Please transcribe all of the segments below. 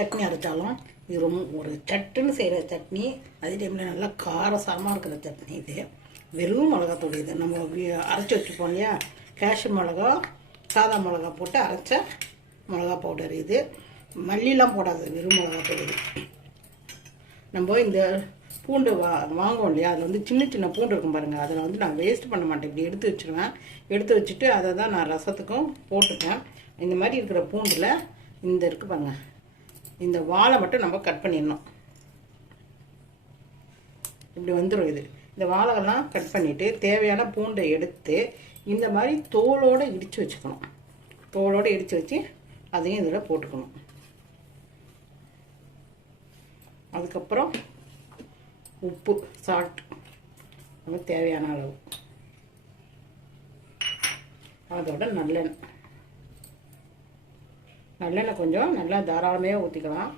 சட்னி அரைச்சாலும் இது ரொம்ப ஒரு சட்டுன்னு செய்கிற சட்னி அதே டைமில் நல்லா காரசாரமாக இருக்கிற சட்னி இது. வெறும் மிளகாத்தூள் இது. நம்ம அரைச்சி வச்சுப்போம் இல்லையா? கேஷ்யூ மிளகா சாதா மிளகா போட்டு அரைச்ச மிளகா பவுடர் இது. மல்லிலாம் போடாது வெறும் மிளகாத்தூள் இது. நம்ம இந்த பூண்டு வா வாங்குவோம் இல்லையா? அதில் வந்து சின்ன சின்ன பூண்டு இருக்கும் பாருங்கள் அதில் வந்து நான் வேஸ்ட் பண்ண மாட்டேன். இப்படி எடுத்து வச்சுருவேன். எடுத்து வச்சுட்டு அதை தான் நான் ரசத்துக்கும் போட்டுப்பேன். இந்த மாதிரி இருக்கிற பூண்டில் இந்த இருக்கு பாருங்கள் இந்த வாழை மட்டும் நம்ம கட் பண்ணிடணும். இப்படி வந்துடும் இது. இந்த வாழைகள்லாம் கட் பண்ணிவிட்டு தேவையான பூண்டை எடுத்து இந்த மாதிரி தோலோடு இடித்து வச்சுக்கணும். தோலோடு இடித்து வச்சு அதையும் இதில் போட்டுக்கணும். அதுக்கப்புறம் உப்பு சால்ட் நமக்கு தேவையான அளவு. அதோட நல்லெண்ணெய். நல்லெண்ணெய் கொஞ்சம் நல்லா தாராளமே ஊற்றிக்கலாம்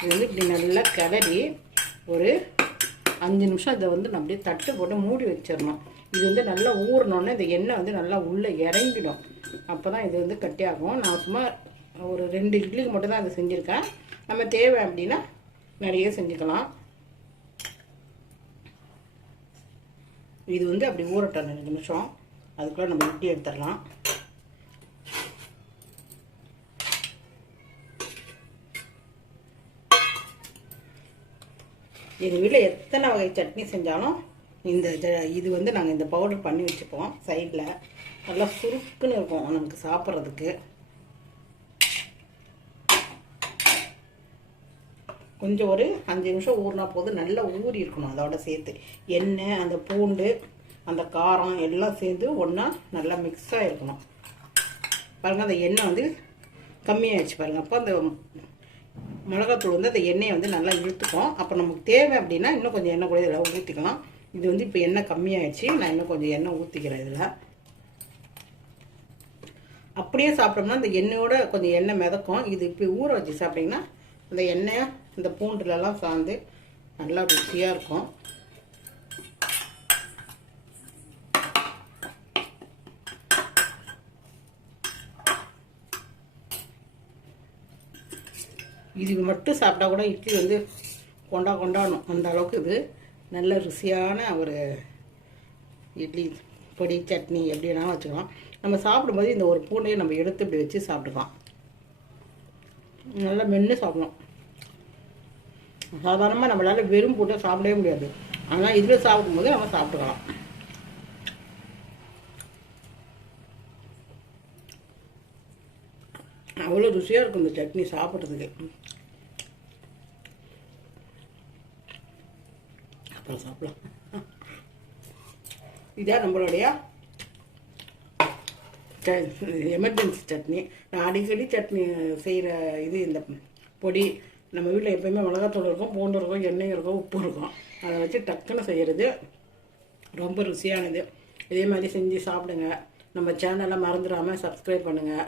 இது வந்து இப்படி நல்லா கிளறி ஒரு அஞ்சு நிமிஷம் இதை வந்து நம்ம அப்படியே தட்டு போட்டு மூடி வச்சிடணும். இது வந்து நல்லா ஊறினோடனே இந்த எண்ணெய் வந்து நல்லா உள்ளே இறங்கிடும். அப்போ தான் இது வந்து கட்டியாகும். நான் சும்மா ஒரு ரெண்டு இட்லிக்கு மட்டும் தான் அதை செஞ்சுருக்கேன். நம்ம தேவை அப்படின்னா நிறைய செஞ்சுக்கலாம். இது வந்து அப்படி ஊறட்டும் ரெண்டு நிமிஷம். அதுக்குள்ளே நம்ம இட்லி எடுத்துடலாம். எங்கள் வீட்டில் எத்தனை வகை சட்னி செஞ்சாலும் இந்த ஜ- இது வந்து நாங்கள் இந்த பவுடர் பண்ணி வச்சுப்போம் சைடில் நல்லா சுருக்குன்னு இருக்கும் நமக்கு சாப்பிட்றதுக்கு. கொஞ்சம் ஒரு அஞ்சு நிமிஷம் ஊறினா போதும். நல்லா ஊறி இருக்கணும் அதோட சேர்த்து. எண்ணெய் அந்த பூண்டு அந்த காரம் எல்லாம் சேர்ந்து ஒன்றா நல்லா மிக்ஸ் ஆகிருக்கணும் பாருங்கள் அந்த எண்ணெய் வந்து கம்மியாகிடுச்சு பாருங்கள் அப்போ அந்த மிளகாத்தூள் வந்து அந்த எண்ணெயை வந்து நல்லா இழுத்துக்கும் அப்போ நமக்கு தேவை அப்படின்னா இன்னும் கொஞ்சம் எண்ணெய் கூட இதில் ஊற்றிக்கலாம். இது வந்து இப்போ எண்ணெய் கம்மியாகிடுச்சு நான் இன்னும் கொஞ்சம் எண்ணெய் ஊற்றிக்கிறேன் இதில். அப்படியே சாப்பிட்டோம்னா அந்த எண்ணெயோட கொஞ்சம் எண்ணெய் மிதக்கும். இது இப்போ ஊற வச்சு சாப்பிட்டிங்கன்னா அந்த எண்ணெயை இந்த பூண்டுலலாம் சார்ந்து நல்லா ருசியாக இருக்கும். இது மட்டும் சாப்பிட்டா கூட இட்லி வந்து கொண்டா கொண்டாடணும். அந்த அளவுக்கு இது நல்ல ருசியான ஒரு இட்லி பொடி சட்னி எப்படி வச்சுக்கலாம். நம்ம சாப்பிடும்போது இந்த ஒரு பூண்டையை நம்ம எடுத்து இப்படி வச்சு சாப்பிட்டுக்கலாம். நல்லா மென்று சாப்பிடணும். சாதாரணமாக நம்மளால் வெறும் போட்டு சாப்பிடவே முடியாது. ஆனால் இதில் சாப்பிடும்போது நம்ம சாப்பிட்டுக்கலாம். அவ்வளோ ருசியாக இருக்கும் இந்த சட்னி சாப்பிட்றதுக்கு. அப்புறம் சாப்பிடலாம். இதான் நம்மளுடைய எமர்ஜென்சி சட்னி. நான் அடிக்கடி சட்னி செய்கிற இது இந்த பொடி நம்ம வீட்டில் எப்பயுமே மிளகாத்தூள் இருக்கும் பூண்டு இருக்கும் எண்ணெய் இருக்கும் உப்பு இருக்கும். அதை வச்சு டக்குன்னு செய்கிறது ரொம்ப ருசியானது. இதே மாதிரி செஞ்சு சாப்பிடுங்க. நம்ம சேனலை மறந்துடாமல் சப்ஸ்கிரைப் பண்ணுங்கள்